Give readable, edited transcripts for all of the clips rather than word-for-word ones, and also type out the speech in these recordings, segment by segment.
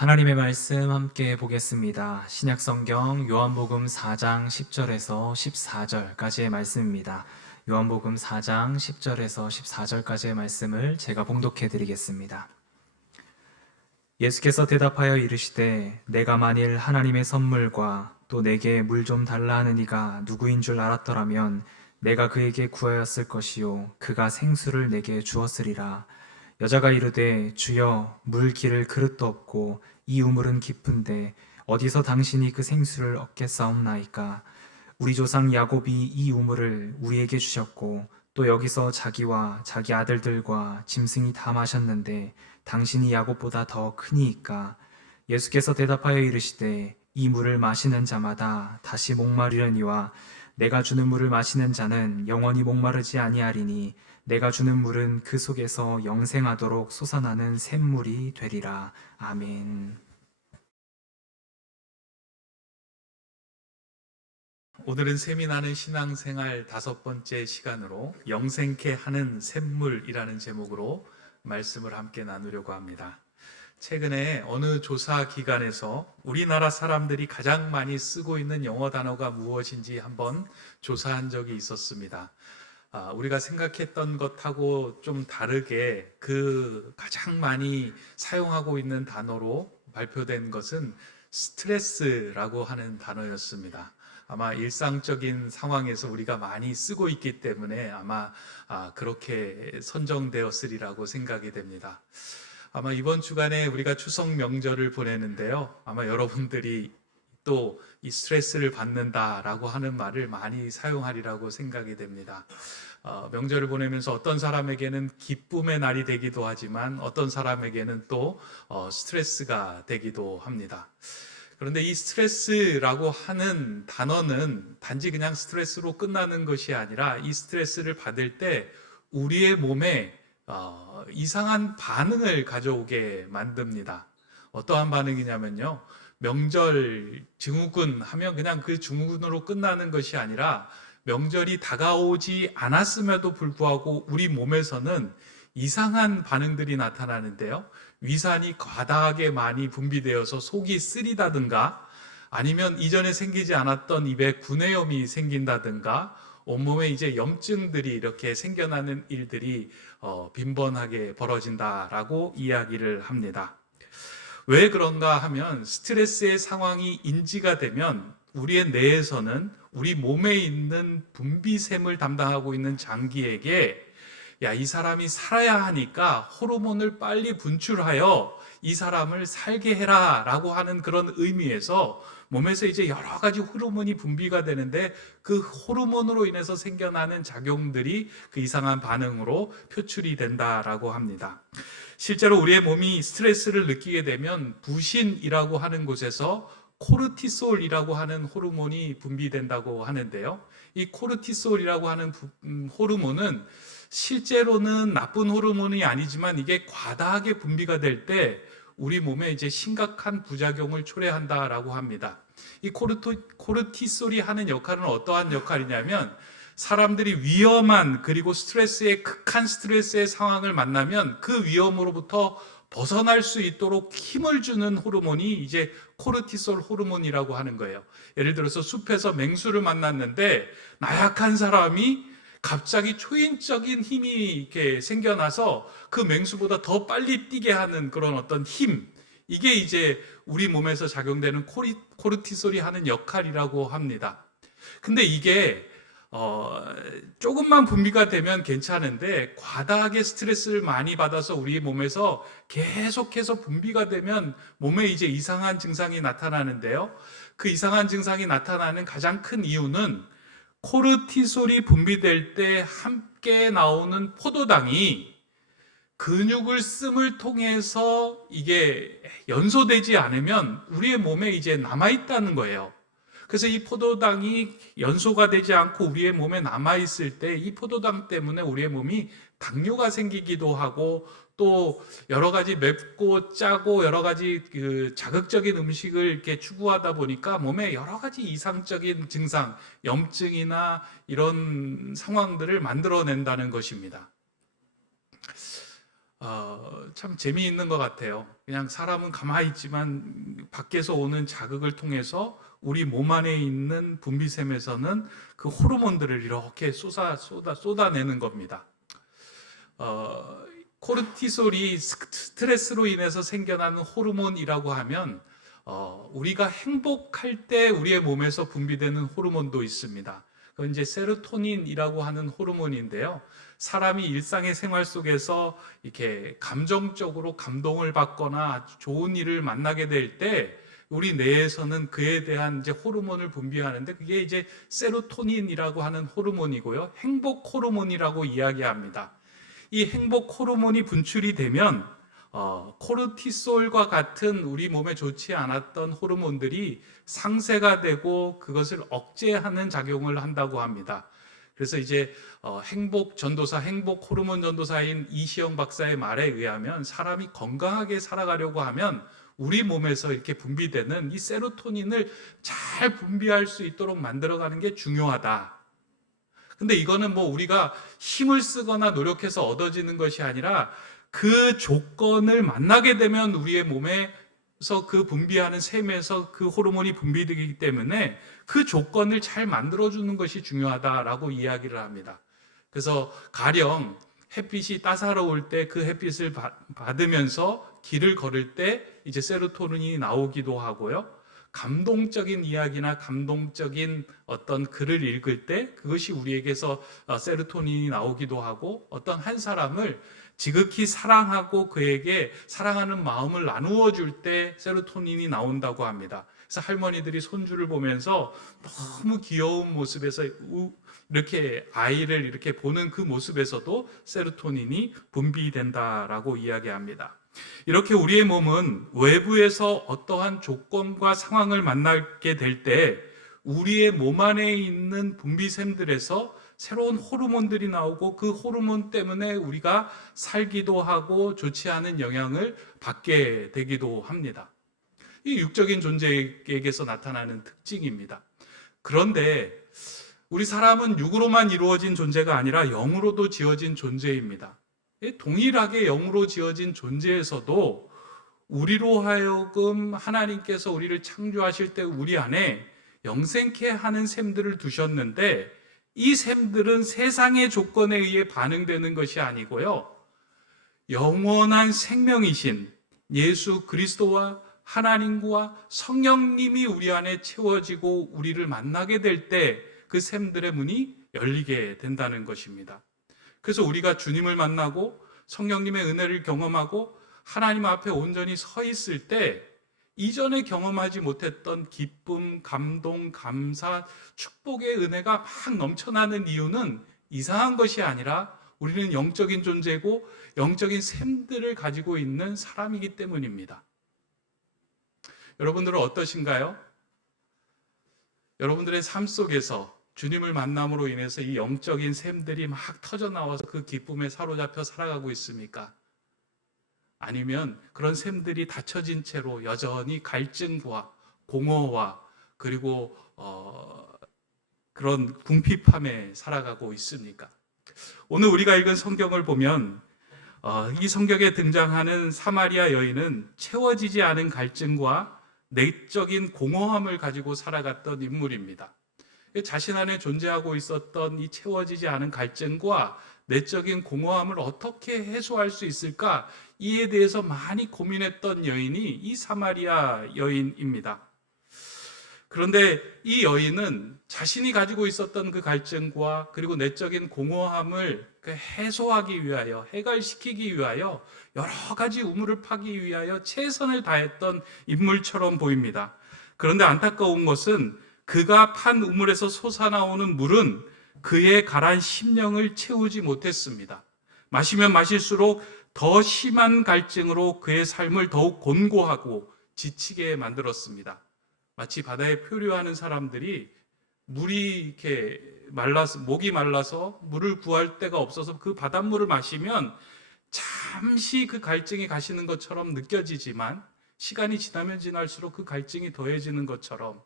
하나님의 말씀 함께 보겠습니다. 신약성경 요한복음 4장 10절에서 14절까지의 말씀입니다. 요한복음 4장 10절에서 14절까지의 말씀을 제가 봉독해 드리겠습니다. 예수께서 대답하여 이르시되 내가 만일 하나님의 선물과 또 내게 물 좀 달라 하는 이가 누구인 줄 알았더라면 내가 그에게 구하였을 것이요 그가 생수를 내게 주었으리라. 여자가 이르되 주여 물 기를 그릇도 없고 이 우물은 깊은데 어디서 당신이 그 생수를 얻겠사옵나이까. 우리 조상 야곱이 이 우물을 우리에게 주셨고 또 여기서 자기와 자기 아들들과 짐승이 다 마셨는데 당신이 야곱보다 더 크니이까. 예수께서 대답하여 이르시되 이 물을 마시는 자마다 다시 목마르려니와 내가 주는 물을 마시는 자는 영원히 목마르지 아니하리니 내가 주는 물은 그 속에서 영생하도록 솟아나는 샘물이 되리라. 아멘. 오늘은 샘이 나는 신앙생활 5번째 시간으로 영생케 하는 샘물이라는 제목으로 말씀을 함께 나누려고 합니다. 최근에 어느 조사 기관에서 우리나라 사람들이 가장 많이 쓰고 있는 영어 단어가 무엇인지 한번 조사한 적이 있었습니다. 우리가 생각했던 것하고 좀 다르게 그 가장 많이 사용하고 있는 단어로 발표된 것은 스트레스라고 하는 단어였습니다. 아마 일상적인 상황에서 우리가 많이 쓰고 있기 때문에 아마 그렇게 선정되었으리라고 생각이 됩니다. 아마 이번 주간에 우리가 추석 명절을 보내는데요. 아마 여러분들이 또 이 스트레스를 받는다라고 하는 말을 많이 사용하리라고 생각이 됩니다. 명절을 보내면서 어떤 사람에게는 기쁨의 날이 되기도 하지만 어떤 사람에게는 또 스트레스가 되기도 합니다. 그런데 이 스트레스라고 하는 단어는 단지 그냥 스트레스로 끝나는 것이 아니라 이 스트레스를 받을 때 우리의 몸에 이상한 반응을 가져오게 만듭니다. 어떠한 반응이냐면요. 명절 증후군 하면 그냥 그 증후군으로 끝나는 것이 아니라 명절이 다가오지 않았음에도 불구하고 우리 몸에서는 이상한 반응들이 나타나는데요. 위산이 과다하게 많이 분비되어서 속이 쓰리다든가 아니면 이전에 생기지 않았던 입에 구내염이 생긴다든가 온몸에 이제 염증들이 이렇게 생겨나는 일들이 빈번하게 벌어진다라고 이야기를 합니다. 왜 그런가 하면 스트레스의 상황이 인지가 되면 우리의 뇌에서는 우리 몸에 있는 분비샘을 담당하고 있는 장기에게 이 사람이 살아야 하니까 호르몬을 빨리 분출하여 이 사람을 살게 해라 라고 하는 그런 의미에서 몸에서 이제 여러 가지 호르몬이 분비가 되는데 그 호르몬으로 인해서 생겨나는 작용들이 그 이상한 반응으로 표출이 된다라고 합니다. 실제로 우리의 몸이 스트레스를 느끼게 되면 부신이라고 하는 곳에서 코르티솔이라고 하는 호르몬이 분비된다고 하는데요. 이 코르티솔이라고 하는 호르몬은 실제로는 나쁜 호르몬이 아니지만 이게 과다하게 분비가 될 때 우리 몸에 이제 심각한 부작용을 초래한다라고 합니다. 이 코르티솔이 하는 역할은 어떠한 역할이냐면 사람들이 위험한 그리고 극한 스트레스의 상황을 만나면 그 위험으로부터 벗어날 수 있도록 힘을 주는 호르몬이 이제 코르티솔 호르몬이라고 하는 거예요. 예를 들어서 숲에서 맹수를 만났는데 나약한 사람이 갑자기 초인적인 힘이 이렇게 생겨나서 그 맹수보다 더 빨리 뛰게 하는 그런 어떤 힘, 이게 이제 우리 몸에서 작용되는 코르티솔이 하는 역할이라고 합니다. 근데 이게 조금만 분비가 되면 괜찮은데 과다하게 스트레스를 많이 받아서 우리 몸에서 계속해서 분비가 되면 몸에 이제 이상한 증상이 나타나는데요. 그 이상한 증상이 나타나는 가장 큰 이유는 코르티솔이 분비될 때 함께 나오는 포도당이 근육을 씀을 통해서 이게 연소되지 않으면 우리의 몸에 이제 남아있다는 거예요. 그래서 이 포도당이 연소가 되지 않고 우리의 몸에 남아있을 때 이 포도당 때문에 우리의 몸이 당뇨가 생기기도 하고 또 여러 가지 맵고 짜고 여러 가지 그 자극적인 음식을 이렇게 추구하다 보니까 몸에 여러 가지 이상적인 증상, 염증이나 이런 상황들을 만들어낸다는 것입니다. 참 재미있는 것 같아요. 그냥 사람은 가만히 있지만 밖에서 오는 자극을 통해서 우리 몸 안에 있는 분비샘에서는 그 호르몬들을 이렇게 쏟아내는 겁니다. 코르티솔이 스트레스로 인해서 생겨나는 호르몬이라고 하면 우리가 행복할 때 우리의 몸에서 분비되는 호르몬도 있습니다. 그건 이제 세로토닌이라고 하는 호르몬인데요. 사람이 일상의 생활 속에서 이렇게 감정적으로 감동을 받거나 좋은 일을 만나게 될 때 우리 뇌에서는 그에 대한 이제 호르몬을 분비하는데 그게 이제 세로토닌이라고 하는 호르몬이고요. 행복 호르몬이라고 이야기합니다. 이 행복 호르몬이 분출이 되면 코르티솔과 같은 우리 몸에 좋지 않았던 호르몬들이 상쇄가 되고 그것을 억제하는 작용을 한다고 합니다. 그래서 이제 행복 전도사, 행복 호르몬 전도사인 이시영 박사의 말에 의하면 사람이 건강하게 살아가려고 하면 우리 몸에서 이렇게 분비되는 이 세로토닌을 잘 분비할 수 있도록 만들어가는 게 중요하다. 근데 이거는 뭐 우리가 힘을 쓰거나 노력해서 얻어지는 것이 아니라 그 조건을 만나게 되면 우리의 몸에서 그 분비하는 샘에서 그 호르몬이 분비되기 때문에 그 조건을 잘 만들어주는 것이 중요하다라고 이야기를 합니다. 그래서 가령 햇빛이 따사로울 때 그 햇빛을 받으면서 길을 걸을 때 이제 세로토닌이 나오기도 하고요. 감동적인 이야기나 감동적인 어떤 글을 읽을 때 그것이 우리에게서 세로토닌이 나오기도 하고 어떤 한 사람을 지극히 사랑하고 그에게 사랑하는 마음을 나누어 줄 때 세로토닌이 나온다고 합니다. 그래서 할머니들이 손주를 보면서 너무 귀여운 모습에서 이렇게 아이를 이렇게 보는 그 모습에서도 세로토닌이 분비된다라고 이야기합니다. 이렇게 우리의 몸은 외부에서 어떠한 조건과 상황을 만나게 될 때 우리의 몸 안에 있는 분비샘들에서 새로운 호르몬들이 나오고 그 호르몬 때문에 우리가 살기도 하고 좋지 않은 영향을 받게 되기도 합니다. 이 육적인 존재에게서 나타나는 특징입니다. 그런데 우리 사람은 육으로만 이루어진 존재가 아니라 영으로도 지어진 존재입니다. 동일하게 영으로 지어진 존재에서도 우리로 하여금 하나님께서 우리를 창조하실 때 우리 안에 영생케 하는 샘들을 두셨는데 이 샘들은 세상의 조건에 의해 반응되는 것이 아니고요. 영원한 생명이신 예수 그리스도와 하나님과 성령님이 우리 안에 채워지고 우리를 만나게 될 때 그 샘들의 문이 열리게 된다는 것입니다. 그래서 우리가 주님을 만나고 성령님의 은혜를 경험하고 하나님 앞에 온전히 서 있을 때 이전에 경험하지 못했던 기쁨, 감동, 감사, 축복의 은혜가 막 넘쳐나는 이유는 이상한 것이 아니라 우리는 영적인 존재고 영적인 샘들을 가지고 있는 사람이기 때문입니다. 여러분들은 어떠신가요? 여러분들의 삶 속에서 주님을 만남으로 인해서 이 영적인 샘들이 막 터져 나와서 그 기쁨에 사로잡혀 살아가고 있습니까? 아니면 그런 샘들이 닫혀진 채로 여전히 갈증과 공허와 그리고 그런 궁핍함에 살아가고 있습니까? 오늘 우리가 읽은 성경을 보면 이 성경에 등장하는 사마리아 여인은 채워지지 않은 갈증과 내적인 공허함을 가지고 살아갔던 인물입니다. 자신 안에 존재하고 있었던 이 채워지지 않은 갈증과 내적인 공허함을 어떻게 해소할 수 있을까? 이에 대해서 많이 고민했던 여인이 이 사마리아 여인입니다. 그런데 이 여인은 자신이 가지고 있었던 그 갈증과 그리고 내적인 공허함을 해소하기 위하여, 해결시키기 위하여 여러 가지 우물을 파기 위하여 최선을 다했던 인물처럼 보입니다. 그런데 안타까운 것은 그가 판 우물에서 솟아나오는 물은 그의 가란 심령을 채우지 못했습니다. 마시면 마실수록 더 심한 갈증으로 그의 삶을 더욱 곤고하고 지치게 만들었습니다. 마치 바다에 표류하는 사람들이 물이 이렇게 말라서, 목이 말라서 물을 구할 데가 없어서 그 바닷물을 마시면 잠시 그 갈증이 가시는 것처럼 느껴지지만 시간이 지나면 지날수록 그 갈증이 더해지는 것처럼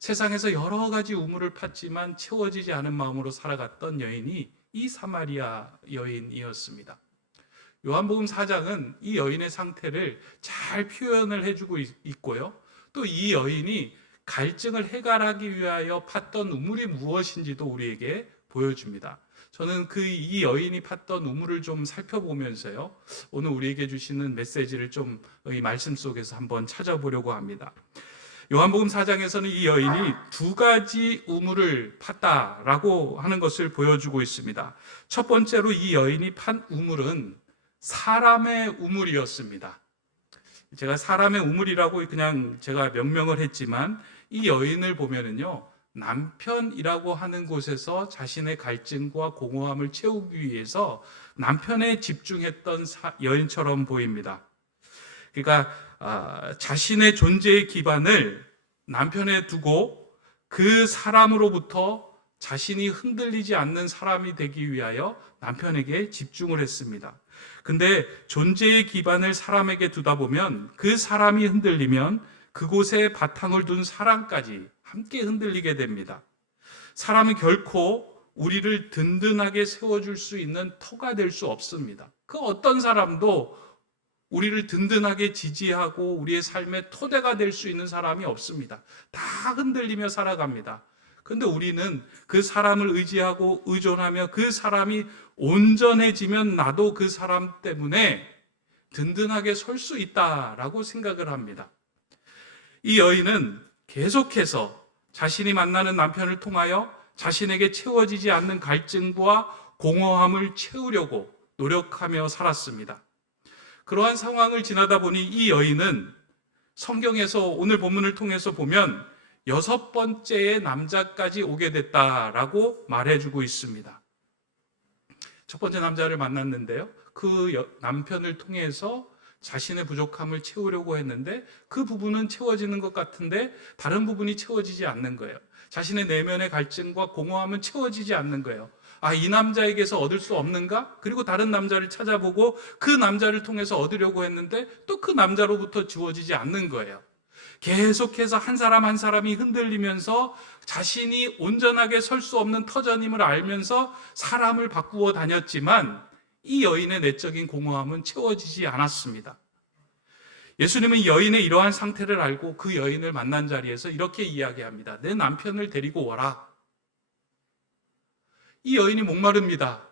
세상에서 여러 가지 우물을 팠지만 채워지지 않은 마음으로 살아갔던 여인이 이 사마리아 여인이었습니다. 요한복음 4장은 이 여인의 상태를 잘 표현을 해주고 있고요. 또 이 여인이 갈증을 해결하기 위하여 팠던 우물이 무엇인지도 우리에게 보여줍니다. 저는 이 여인이 팠던 우물을 좀 살펴보면서요, 오늘 우리에게 주시는 메시지를 좀 이 말씀 속에서 한번 찾아보려고 합니다. 요한복음 4장에서는 이 여인이 두 가지 우물을 팠다라고 하는 것을 보여주고 있습니다. 첫 번째로 이 여인이 판 우물은 사람의 우물이었습니다. 제가 사람의 우물이라고 그냥 제가 명명을 했지만, 이 여인을 보면은요, 남편이라고 하는 곳에서 자신의 갈증과 공허함을 채우기 위해서 남편에 집중했던 여인처럼 보입니다. 그러니까 자신의 존재의 기반을 남편에 두고 그 사람으로부터 자신이 흔들리지 않는 사람이 되기 위하여 남편에게 집중을 했습니다. 근데 존재의 기반을 사람에게 두다 보면 그 사람이 흔들리면 그곳에 바탕을 둔 사람까지 함께 흔들리게 됩니다. 사람은 결코 우리를 든든하게 세워줄 수 있는 터가 될 수 없습니다. 그 어떤 사람도 우리를 든든하게 지지하고 우리의 삶의 토대가 될 수 있는 사람이 없습니다. 다 흔들리며 살아갑니다. 그런데 우리는 그 사람을 의지하고 의존하며 그 사람이 온전해지면 나도 그 사람 때문에 든든하게 설 수 있다라고 생각을 합니다. 이 여인은 계속해서 자신이 만나는 남편을 통하여 자신에게 채워지지 않는 갈증과 공허함을 채우려고 노력하며 살았습니다. 그러한 상황을 지나다 보니 이 여인은 성경에서 오늘 본문을 통해서 보면 6번째의 남자까지 오게 됐다라고 말해주고 있습니다. 첫 번째 남자를 만났는데요, 그 남편을 통해서 자신의 부족함을 채우려고 했는데 그 부분은 채워지는 것 같은데 다른 부분이 채워지지 않는 거예요. 자신의 내면의 갈증과 공허함은 채워지지 않는 거예요. 이 남자에게서 얻을 수 없는가? 그리고 다른 남자를 찾아보고 그 남자를 통해서 얻으려고 했는데 또 그 남자로부터 주어지지 않는 거예요. 계속해서 한 사람 한 사람이 흔들리면서 자신이 온전하게 설 수 없는 터전임을 알면서 사람을 바꾸어 다녔지만 이 여인의 내적인 공허함은 채워지지 않았습니다. 예수님은 여인의 이러한 상태를 알고 그 여인을 만난 자리에서 이렇게 이야기합니다. 내 남편을 데리고 와라. 이 여인이 목마릅니다.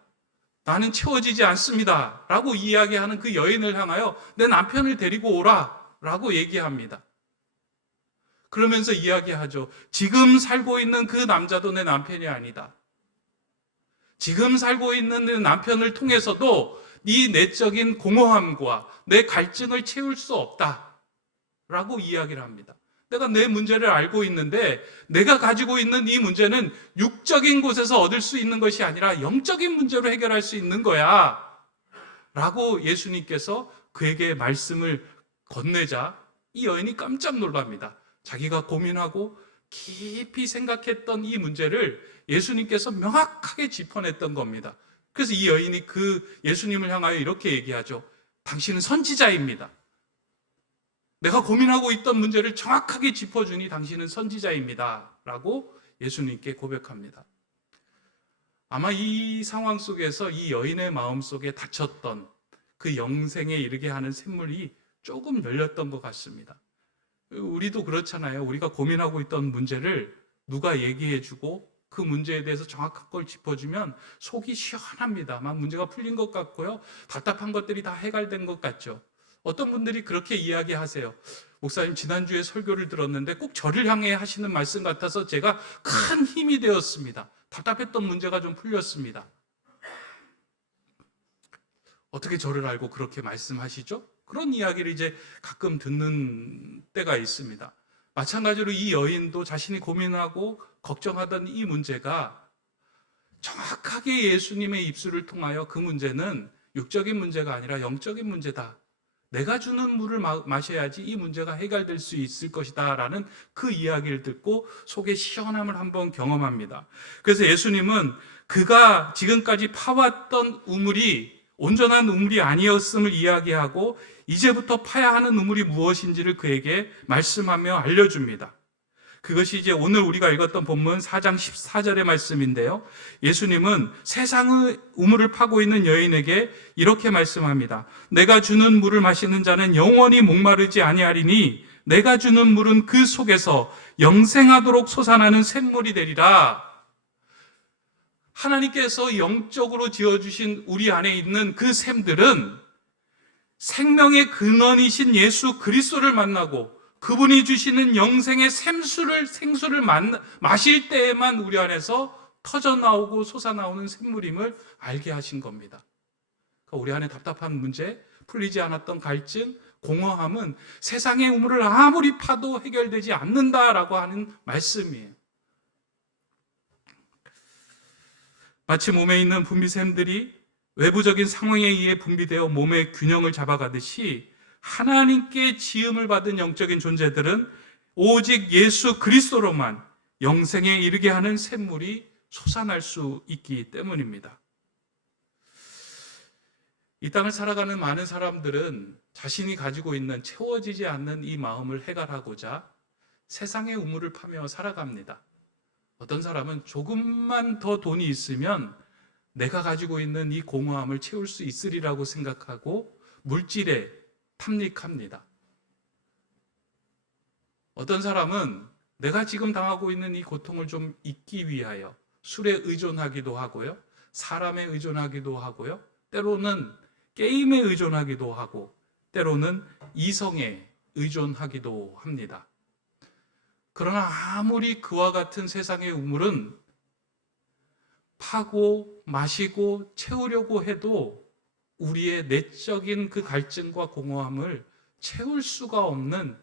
나는 채워지지 않습니다. 라고 이야기하는 그 여인을 향하여 내 남편을 데리고 오라. 라고 얘기합니다. 그러면서 이야기하죠. 지금 살고 있는 그 남자도 내 남편이 아니다. 지금 살고 있는 내 남편을 통해서도 네 내적인 공허함과 내 갈증을 채울 수 없다. 라고 이야기를 합니다. 내가 내 문제를 알고 있는데 내가 가지고 있는 이 문제는 육적인 곳에서 얻을 수 있는 것이 아니라 영적인 문제로 해결할 수 있는 거야. 라고 예수님께서 그에게 말씀을 건네자 이 여인이 깜짝 놀랍니다. 자기가 고민하고 깊이 생각했던 이 문제를 예수님께서 명확하게 짚어냈던 겁니다. 그래서 이 여인이 그 예수님을 향하여 이렇게 얘기하죠. 당신은 선지자입니다. 내가 고민하고 있던 문제를 정확하게 짚어주니 당신은 선지자입니다. 라고 예수님께 고백합니다. 아마 이 상황 속에서 이 여인의 마음 속에 닫혔던 그 영생에 이르게 하는 샘물이 조금 열렸던 것 같습니다. 우리도 그렇잖아요. 우리가 고민하고 있던 문제를 누가 얘기해주고 그 문제에 대해서 정확한 걸 짚어주면 속이 시원합니다. 막 문제가 풀린 것 같고요. 답답한 것들이 다 해결된 것 같죠. 어떤 분들이 그렇게 이야기하세요. 목사님, 지난주에 설교를 들었는데 꼭 저를 향해 하시는 말씀 같아서 제가 큰 힘이 되었습니다. 답답했던 문제가 좀 풀렸습니다. 어떻게 저를 알고 그렇게 말씀하시죠? 그런 이야기를 이제 가끔 듣는 때가 있습니다. 마찬가지로 이 여인도 자신이 고민하고 걱정하던 이 문제가 정확하게 예수님의 입술을 통하여 그 문제는 육적인 문제가 아니라 영적인 문제다. 내가 주는 물을 마셔야지 이 문제가 해결될 수 있을 것이다 라는 그 이야기를 듣고 속의 시원함을 한번 경험합니다. 그래서 예수님은 그가 지금까지 파왔던 우물이 온전한 우물이 아니었음을 이야기하고 이제부터 파야 하는 우물이 무엇인지를 그에게 말씀하며 알려줍니다. 그것이 이제 오늘 우리가 읽었던 본문 4장 14절의 말씀인데요. 예수님은 세상의 우물을 파고 있는 여인에게 이렇게 말씀합니다. 내가 주는 물을 마시는 자는 영원히 목마르지 아니하리니 내가 주는 물은 그 속에서 영생하도록 솟아나는 샘물이 되리라. 하나님께서 영적으로 지어주신 우리 안에 있는 그 샘들은 생명의 근원이신 예수 그리스도를 만나고 그분이 주시는 영생의 생수를 마실 때에만 우리 안에서 터져나오고 솟아나오는 샘물임을 알게 하신 겁니다. 그러니까 우리 안에 답답한 문제, 풀리지 않았던 갈증, 공허함은 세상의 우물을 아무리 파도 해결되지 않는다라고 하는 말씀이에요. 마치 몸에 있는 분비샘들이 외부적인 상황에 의해 분비되어 몸의 균형을 잡아가듯이 하나님께 지음을 받은 영적인 존재들은 오직 예수 그리스도로만 영생에 이르게 하는 샘물이 솟아날 수 있기 때문입니다. 이 땅을 살아가는 많은 사람들은 자신이 가지고 있는 채워지지 않는 이 마음을 해결하고자 세상의 우물을 파며 살아갑니다. 어떤 사람은 조금만 더 돈이 있으면 내가 가지고 있는 이 공허함을 채울 수 있으리라고 생각하고 물질에 탐닉합니다. 어떤 사람은 내가 지금 당하고 있는 이 고통을 좀 잊기 위하여 술에 의존하기도 하고요. 사람에 의존하기도 하고요. 때로는 게임에 의존하기도 하고 때로는 이성에 의존하기도 합니다. 그러나 아무리 그와 같은 세상의 우물은 파고 마시고 채우려고 해도 우리의 내적인 그 갈증과 공허함을 채울 수가 없는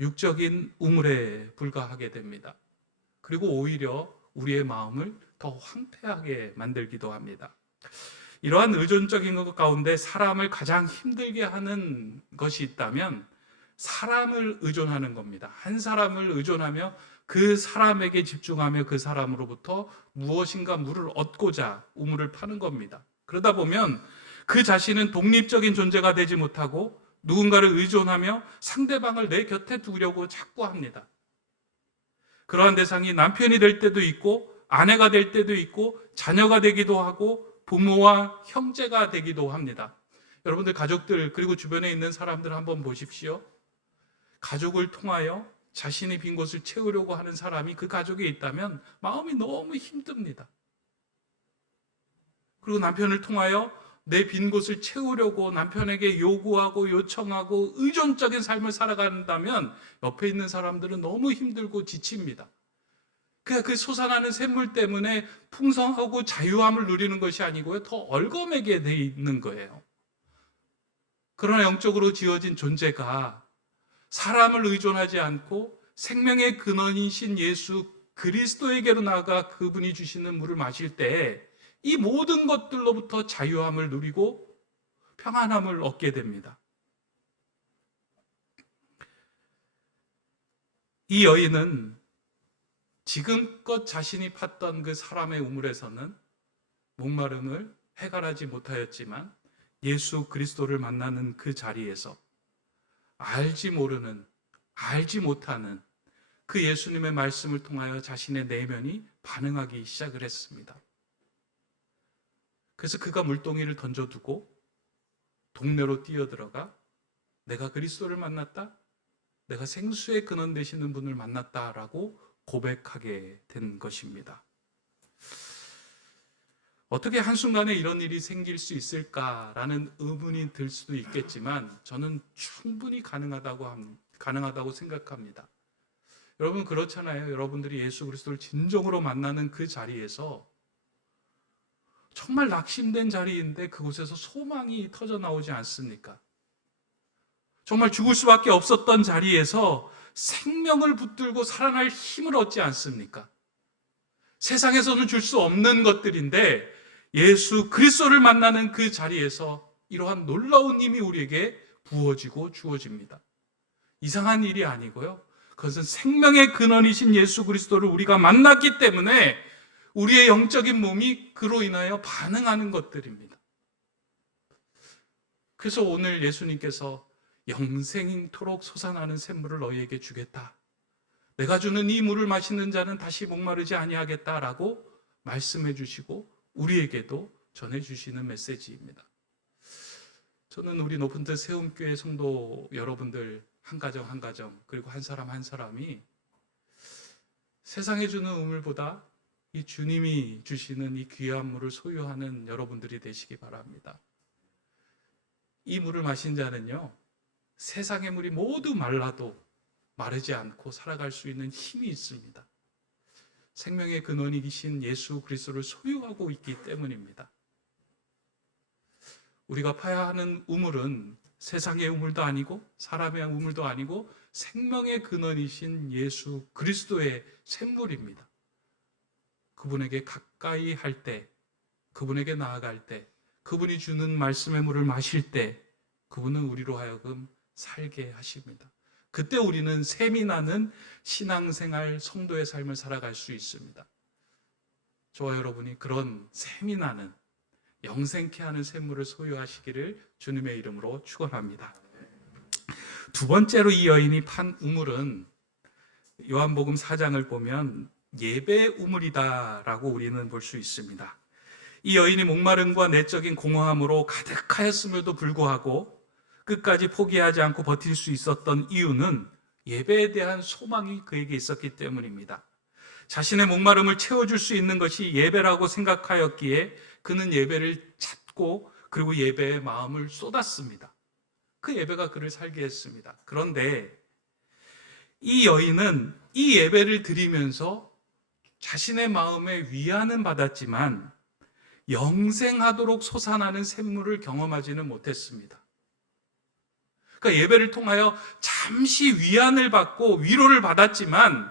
육적인 우물에 불과하게 됩니다. 그리고 오히려 우리의 마음을 더 황폐하게 만들기도 합니다. 이러한 의존적인 것 가운데 사람을 가장 힘들게 하는 것이 있다면 사람을 의존하는 겁니다. 한 사람을 의존하며 그 사람에게 집중하며 그 사람으로부터 무엇인가 물을 얻고자 우물을 파는 겁니다. 그러다 보면 그 자신은 독립적인 존재가 되지 못하고 누군가를 의존하며 상대방을 내 곁에 두려고 자꾸 합니다. 그러한 대상이 남편이 될 때도 있고 아내가 될 때도 있고 자녀가 되기도 하고 부모와 형제가 되기도 합니다. 여러분들 가족들 그리고 주변에 있는 사람들 한번 보십시오. 가족을 통하여 자신의 빈 곳을 채우려고 하는 사람이 그 가족에 있다면 마음이 너무 힘듭니다. 그리고 남편을 통하여 내 빈 곳을 채우려고 남편에게 요구하고 요청하고 의존적인 삶을 살아간다면 옆에 있는 사람들은 너무 힘들고 지칩니다. 그 솟아나는 샘물 때문에 풍성하고 자유함을 누리는 것이 아니고요. 더 얼거매게 돼 있는 거예요. 그러나 영적으로 지어진 존재가 사람을 의존하지 않고 생명의 근원이신 예수 그리스도에게로 나아가 그분이 주시는 물을 마실 때 이 모든 것들로부터 자유함을 누리고 평안함을 얻게 됩니다. 이 여인은 지금껏 자신이 팠던 그 사람의 우물에서는 목마름을 해결하지 못하였지만 예수 그리스도를 만나는 그 자리에서 알지 모르는, 알지 못하는 그 예수님의 말씀을 통하여 자신의 내면이 반응하기 시작을 했습니다. 그래서 그가 물동이를 던져두고 동네로 뛰어들어가 내가 그리스도를 만났다, 내가 생수의 근원 되시는 분을 만났다라고 고백하게 된 것입니다. 어떻게 한순간에 이런 일이 생길 수 있을까라는 의문이 들 수도 있겠지만 저는 충분히 가능하다고 생각합니다. 여러분 그렇잖아요. 여러분들이 예수 그리스도를 진정으로 만나는 그 자리에서 정말 낙심된 자리인데 그곳에서 소망이 터져 나오지 않습니까? 정말 죽을 수밖에 없었던 자리에서 생명을 붙들고 살아날 힘을 얻지 않습니까? 세상에서는 줄 수 없는 것들인데 예수 그리스도를 만나는 그 자리에서 이러한 놀라운 힘이 우리에게 부어지고 주어집니다. 이상한 일이 아니고요. 그것은 생명의 근원이신 예수 그리스도를 우리가 만났기 때문에 우리의 영적인 몸이 그로 인하여 반응하는 것들입니다. 그래서 오늘 예수님께서 영생토록 솟아나는 샘물을 너희에게 주겠다 내가 주는 이 물을 마시는 자는 다시 목마르지 아니하겠다라고 말씀해 주시고 우리에게도 전해 주시는 메시지입니다. 저는 우리 높은 뜻 세움교회 성도 여러분들 한 가정 한 가정 그리고 한 사람 한 사람이 세상에 주는 우물보다 이 주님이 주시는 이 귀한 물을 소유하는 여러분들이 되시기 바랍니다. 이 물을 마신 자는요, 세상의 물이 모두 말라도 마르지 않고 살아갈 수 있는 힘이 있습니다. 생명의 근원이신 예수 그리스도를 소유하고 있기 때문입니다. 우리가 파야 하는 우물은 세상의 우물도 아니고 사람의 우물도 아니고 생명의 근원이신 예수 그리스도의 샘물입니다. 그분에게 가까이 할 때, 그분에게 나아갈 때, 그분이 주는 말씀의 물을 마실 때 그분은 우리로 하여금 살게 하십니다. 그때 우리는 샘이 나는 신앙생활, 성도의 삶을 살아갈 수 있습니다. 저와 여러분이 그런 샘이 나는 영생케 하는 샘물을 소유하시기를 주님의 이름으로 축원합니다. 두 번째로 이 여인이 판 우물은 요한복음 4장을 보면 예배 우물이다라고 우리는 볼 수 있습니다. 이 여인이 목마름과 내적인 공허함으로 가득하였음에도 불구하고 끝까지 포기하지 않고 버틸 수 있었던 이유는 예배에 대한 소망이 그에게 있었기 때문입니다. 자신의 목마름을 채워줄 수 있는 것이 예배라고 생각하였기에 그는 예배를 찾고 그리고 예배에 마음을 쏟았습니다. 그 예배가 그를 살게 했습니다. 그런데 이 여인은 이 예배를 드리면서 자신의 마음에 위안은 받았지만 영생하도록 솟아나는 샘물을 경험하지는 못했습니다. 그러니까 예배를 통하여 잠시 위안을 받고 위로를 받았지만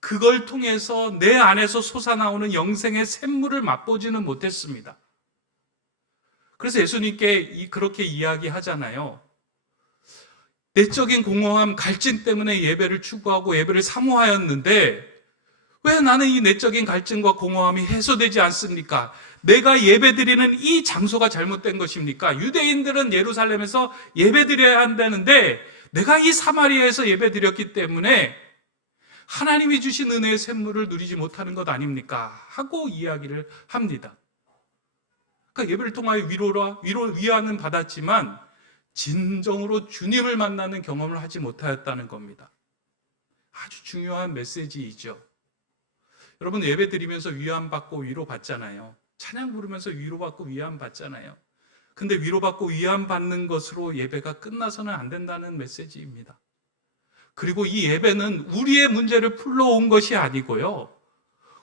그걸 통해서 내 안에서 솟아나오는 영생의 샘물을 맛보지는 못했습니다. 그래서 예수님께 그렇게 이야기하잖아요. 내적인 공허함, 갈증 때문에 예배를 추구하고 예배를 사모하였는데 왜 나는 이 내적인 갈증과 공허함이 해소되지 않습니까? 내가 예배드리는 이 장소가 잘못된 것입니까? 유대인들은 예루살렘에서 예배드려야 한다는데 내가 이 사마리아에서 예배드렸기 때문에 하나님이 주신 은혜의 샘물을 누리지 못하는 것 아닙니까? 하고 이야기를 합니다. 그러니까 예배를 통하여 위안은 받았지만 진정으로 주님을 만나는 경험을 하지 못하였다는 겁니다. 아주 중요한 메시지이죠. 여러분 예배 드리면서 위안받고 위로받잖아요. 찬양 부르면서 위로받고 위안받잖아요. 근데 위로받고 위안받는 것으로 예배가 끝나서는 안 된다는 메시지입니다. 그리고 이 예배는 우리의 문제를 풀러온 것이 아니고요.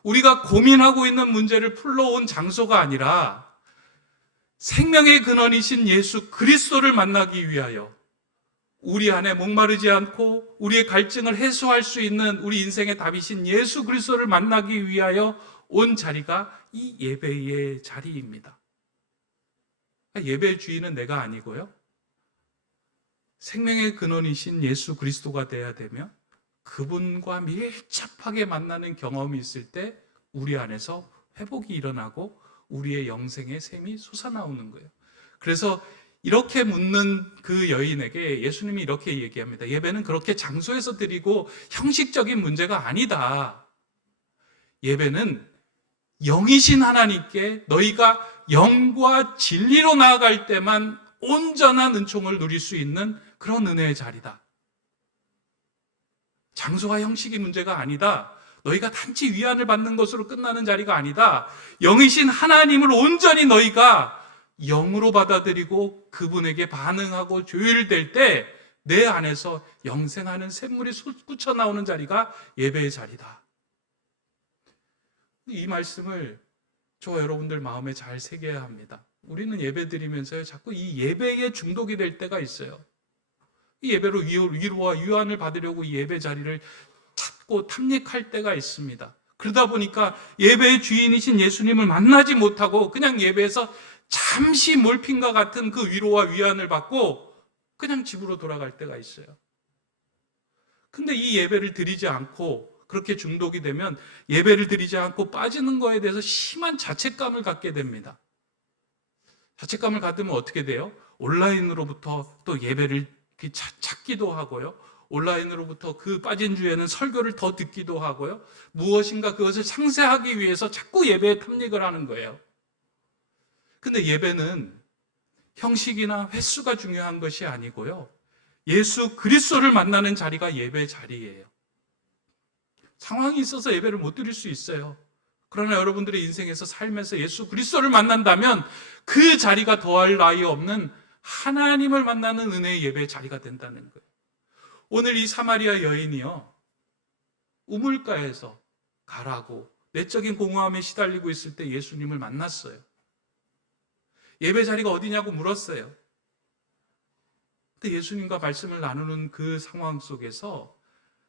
우리가 고민하고 있는 문제를 풀러온 장소가 아니라 생명의 근원이신 예수 그리스도를 만나기 위하여 우리 안에 목마르지 않고 우리의 갈증을 해소할 수 있는 우리 인생의 답이신 예수 그리스도를 만나기 위하여 온 자리가 이 예배의 자리입니다. 예배의 주인은 내가 아니고요. 생명의 근원이신 예수 그리스도가 되어야 되며 그분과 밀접하게 만나는 경험이 있을 때 우리 안에서 회복이 일어나고 우리의 영생의 샘이 솟아나오는 거예요. 그래서 이렇게 묻는 그 여인에게 예수님이 이렇게 얘기합니다. 예배는 그렇게 장소에서 드리고 형식적인 문제가 아니다. 예배는 영이신 하나님께 너희가 영과 진리로 나아갈 때만 온전한 은총을 누릴 수 있는 그런 은혜의 자리다. 장소와 형식이 문제가 아니다. 너희가 단지 위안을 받는 것으로 끝나는 자리가 아니다. 영이신 하나님을 온전히 너희가 영으로 받아들이고 그분에게 반응하고 조율될 때 내 안에서 영생하는 샘물이 솟구쳐 나오는 자리가 예배의 자리다. 이 말씀을 저와 여러분들 마음에 잘 새겨야 합니다. 우리는 예배 드리면서 자꾸 이 예배에 중독이 될 때가 있어요. 이 예배로 위로와 유안을 받으려고 이 예배 자리를 찾고 탐닉할 때가 있습니다. 그러다 보니까 예배의 주인이신 예수님을 만나지 못하고 그냥 예배에서 잠시 몰핀과 같은 그 위로와 위안을 받고 그냥 집으로 돌아갈 때가 있어요. 근데 이 예배를 드리지 않고 그렇게 중독이 되면 예배를 드리지 않고 빠지는 거에 대해서 심한 자책감을 갖게 됩니다. 자책감을 갖으면 어떻게 돼요? 온라인으로부터 또 예배를 찾기도 하고요. 온라인으로부터 그 빠진 주에는 설교를 더 듣기도 하고요. 무엇인가 그것을 상세하기 위해서 자꾸 예배에 탐닉을 하는 거예요. 근데 예배는 형식이나 횟수가 중요한 것이 아니고요. 예수 그리스도를 만나는 자리가 예배 자리예요. 상황이 있어서 예배를 못 드릴 수 있어요. 그러나 여러분들의 인생에서 삶에서 예수 그리스도를 만난다면 그 자리가 더할 나위 없는 하나님을 만나는 은혜의 예배의 자리가 된다는 거예요. 오늘 이 사마리아 여인이요, 우물가에서 가라고 내적인 공허함에 시달리고 있을 때 예수님을 만났어요. 예배 자리가 어디냐고 물었어요. 근데 예수님과 말씀을 나누는 그 상황 속에서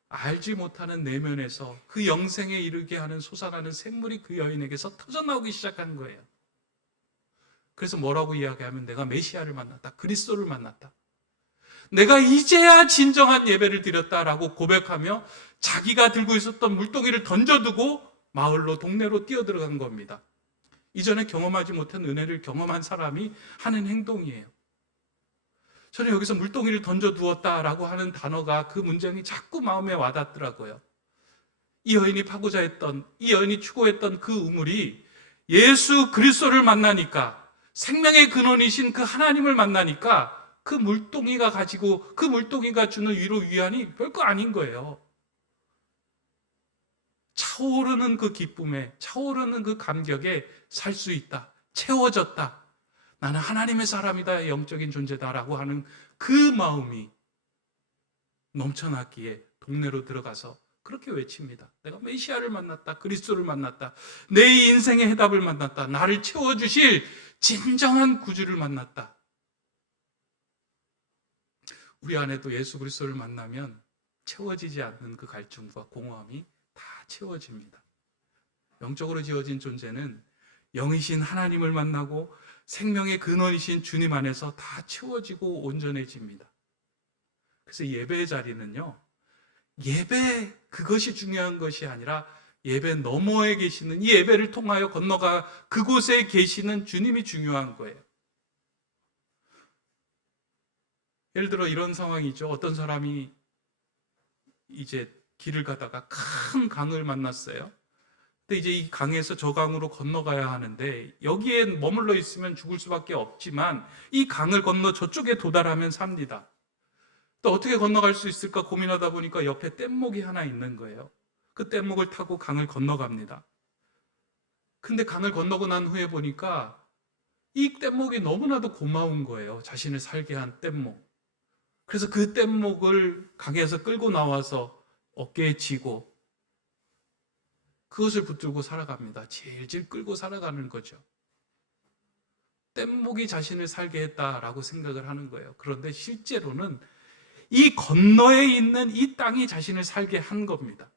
알지 못하는 내면에서 그 영생에 이르게 하는 솟아나는 샘물이 그 여인에게서 터져나오기 시작한 거예요. 그래서 뭐라고 이야기하면 내가 메시아를 만났다. 그리스도를 만났다. 내가 이제야 진정한 예배를 드렸다라고 고백하며 자기가 들고 있었던 물동이를 던져두고 마을로 동네로 뛰어들어간 겁니다. 이전에 경험하지 못한 은혜를 경험한 사람이 하는 행동이에요. 저는 여기서 물동이를 던져두었다라고 하는 단어가 그 문장이 자꾸 마음에 와닿더라고요. 이 여인이 파고자 했던, 이 여인이 추구했던 그 우물이 예수 그리스도를 만나니까, 생명의 근원이신 그 하나님을 만나니까 그 물동이가 가지고, 그 물동이가 주는 위로 위안이 별거 아닌 거예요. 차오르는 그 기쁨에, 차오르는 그 감격에 살 수 있다. 채워졌다. 나는 하나님의 사람이다. 영적인 존재다라고 하는 그 마음이 넘쳐났기에 동네로 들어가서 그렇게 외칩니다. 내가 메시아를 만났다. 그리스도를 만났다. 내 인생의 해답을 만났다. 나를 채워주실 진정한 구주를 만났다. 우리 안에도 예수 그리스도를 만나면 채워지지 않는 그 갈증과 공허함이 다 채워집니다. 영적으로 지어진 존재는 영이신 하나님을 만나고 생명의 근원이신 주님 안에서 다 채워지고 온전해집니다. 그래서 예배의 자리는요, 예배 그것이 중요한 것이 아니라 예배 너머에 계시는, 이 예배를 통하여 건너가 그곳에 계시는 주님이 중요한 거예요. 예를 들어 이런 상황이죠. 어떤 사람이 이제 길을 가다가 큰 강을 만났어요. 근데 이제 이 강에서 저 강으로 건너가야 하는데 여기에 머물러 있으면 죽을 수밖에 없지만 이 강을 건너 저쪽에 도달하면 삽니다. 또 어떻게 건너갈 수 있을까 고민하다 보니까 옆에 뗏목이 하나 있는 거예요. 그 뗏목을 타고 강을 건너갑니다. 근데 강을 건너고 난 후에 보니까 이 뗏목이 너무나도 고마운 거예요. 자신을 살게 한 뗏목. 그래서 그 뗏목을 강에서 끌고 나와서 어깨에 지고 그것을 붙들고 살아갑니다. 질질 끌고 살아가는 거죠. 뗏목이 자신을 살게 했다라고 생각을 하는 거예요. 그런데 실제로는 이 건너에 있는 이 땅이 자신을 살게 한 겁니다.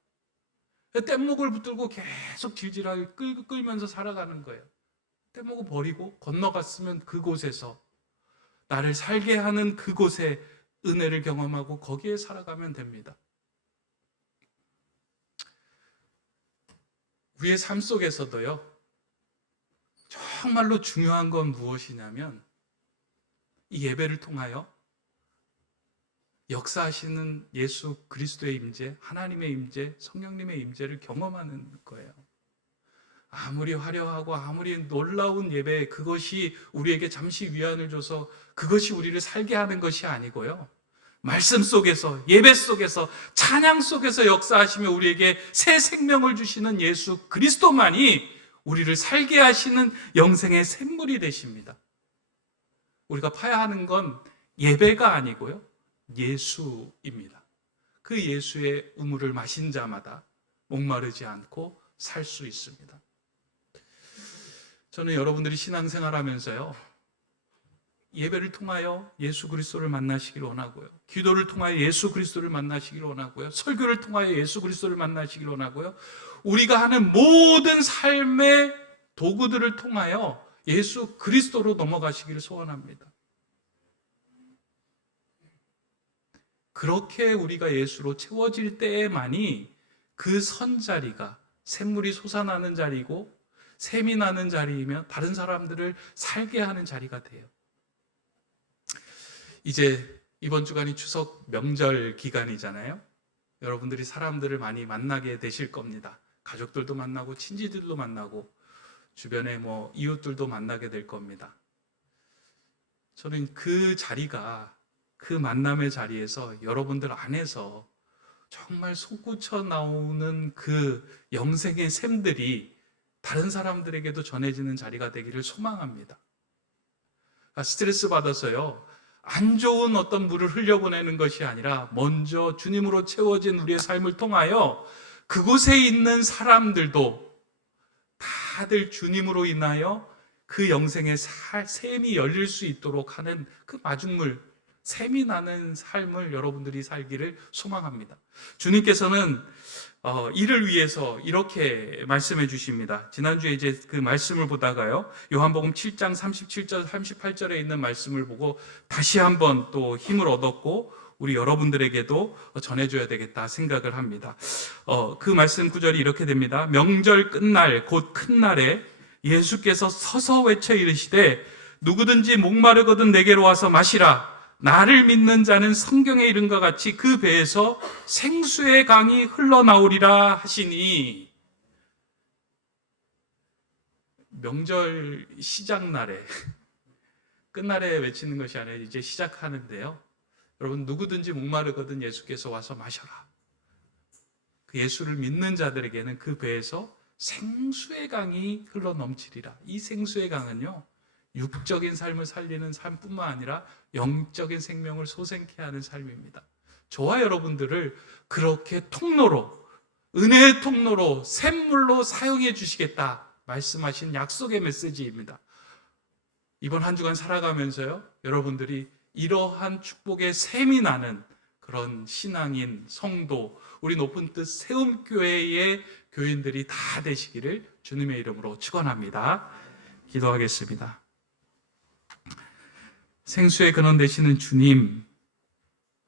뗏목을 붙들고 계속 질질하게 끌면서 살아가는 거예요. 뗏목을 버리고 건너갔으면 그곳에서 나를 살게 하는 그곳에 은혜를 경험하고 거기에 살아가면 됩니다. 우리의 삶 속에서도요, 정말로 중요한 건 무엇이냐면 이 예배를 통하여 역사하시는 예수 그리스도의 임재, 하나님의 임재, 성령님의 임재를 경험하는 거예요. 아무리 화려하고 아무리 놀라운 예배, 그것이 우리에게 잠시 위안을 줘서 그것이 우리를 살게 하는 것이 아니고요, 말씀 속에서, 예배 속에서, 찬양 속에서 역사하시며 우리에게 새 생명을 주시는 예수 그리스도만이 우리를 살게 하시는 영생의 샘물이 되십니다. 우리가 파야 하는 건 예배가 아니고요, 예수입니다. 그 예수의 우물을 마신 자마다 목마르지 않고 살 수 있습니다. 저는 여러분들이 신앙생활하면서요, 예배를 통하여 예수 그리스도를 만나시길 원하고요, 기도를 통하여 예수 그리스도를 만나시길 원하고요, 설교를 통하여 예수 그리스도를 만나시길 원하고요, 우리가 하는 모든 삶의 도구들을 통하여 예수 그리스도로 넘어가시기를 소원합니다. 그렇게 우리가 예수로 채워질 때에만이 그 선자리가 샘물이 솟아나는 자리고 샘이 나는 자리이며 다른 사람들을 살게 하는 자리가 돼요. 이제 이번 주간이 추석 명절 기간이잖아요. 여러분들이 사람들을 많이 만나게 되실 겁니다. 가족들도 만나고 친지들도 만나고 주변에 이웃들도 만나게 될 겁니다. 저는 그 자리가, 그 만남의 자리에서 여러분들 안에서 정말 솟구쳐 나오는 그 영생의 샘들이 다른 사람들에게도 전해지는 자리가 되기를 소망합니다. 스트레스 받아서요, 안 좋은 어떤 물을 흘려보내는 것이 아니라 먼저 주님으로 채워진 우리의 삶을 통하여 그곳에 있는 사람들도 다들 주님으로 인하여 그 영생의 샘이 열릴 수 있도록 하는 그 마중물, 샘이 나는 삶을 여러분들이 살기를 소망합니다. 주님께서는 이를 위해서 이렇게 말씀해 주십니다. 지난주에 이제 그 말씀을 보다가요, 요한복음 7장 37절 38절에 있는 말씀을 보고 다시 한번 또 힘을 얻었고 우리 여러분들에게도 전해줘야 되겠다 생각을 합니다. 그 말씀 구절이 이렇게 됩니다. 명절 끝날 곧 큰 날에 예수께서 서서 외쳐 이르시되 누구든지 목마르거든 내게로 와서 마시라. 나를 믿는 자는 성경에 이른 것 같이 그 배에서 생수의 강이 흘러나오리라 하시니, 명절 시작날에 끝날에 외치는 것이 아니라 이제 시작하는데요, 여러분, 누구든지 목마르거든 예수께서 와서 마셔라. 그 예수를 믿는 자들에게는 그 배에서 생수의 강이 흘러넘치리라. 이 생수의 강은요, 육적인 삶을 살리는 삶뿐만 아니라 영적인 생명을 솟게 하는 삶입니다. 저와 여러분들을 그렇게 통로로, 은혜의 통로로, 샘물로 사용해 주시겠다 말씀하신 약속의 메시지입니다. 이번 한 주간 살아가면서요, 여러분들이 이러한 축복의 샘이 나는 그런 신앙인, 성도, 우리 높은 뜻 세움교회의 교인들이 다 되시기를 주님의 이름으로 축원합니다. 기도하겠습니다. 생수의 근원 되시는 주님,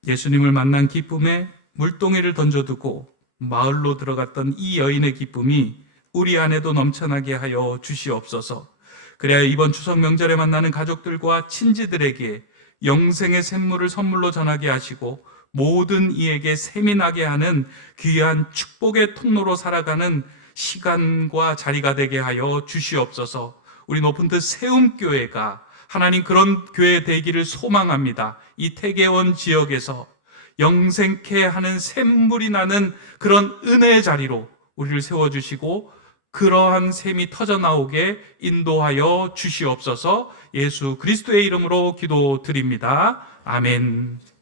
예수님을 만난 기쁨에 물동이를 던져두고 마을로 들어갔던 이 여인의 기쁨이 우리 안에도 넘쳐나게 하여 주시옵소서. 그래야 이번 추석 명절에 만나는 가족들과 친지들에게 영생의 샘물을 선물로 전하게 하시고 모든 이에게 샘이 나게 하는 귀한 축복의 통로로 살아가는 시간과 자리가 되게 하여 주시옵소서. 우리 높은 뜻 세움교회가 하나님 그런 교회 되기를 소망합니다. 이 태계원 지역에서 영생케 하는 샘물이 나는 그런 은혜의 자리로 우리를 세워주시고 그러한 샘이 터져나오게 인도하여 주시옵소서. 예수 그리스도의 이름으로 기도드립니다. 아멘.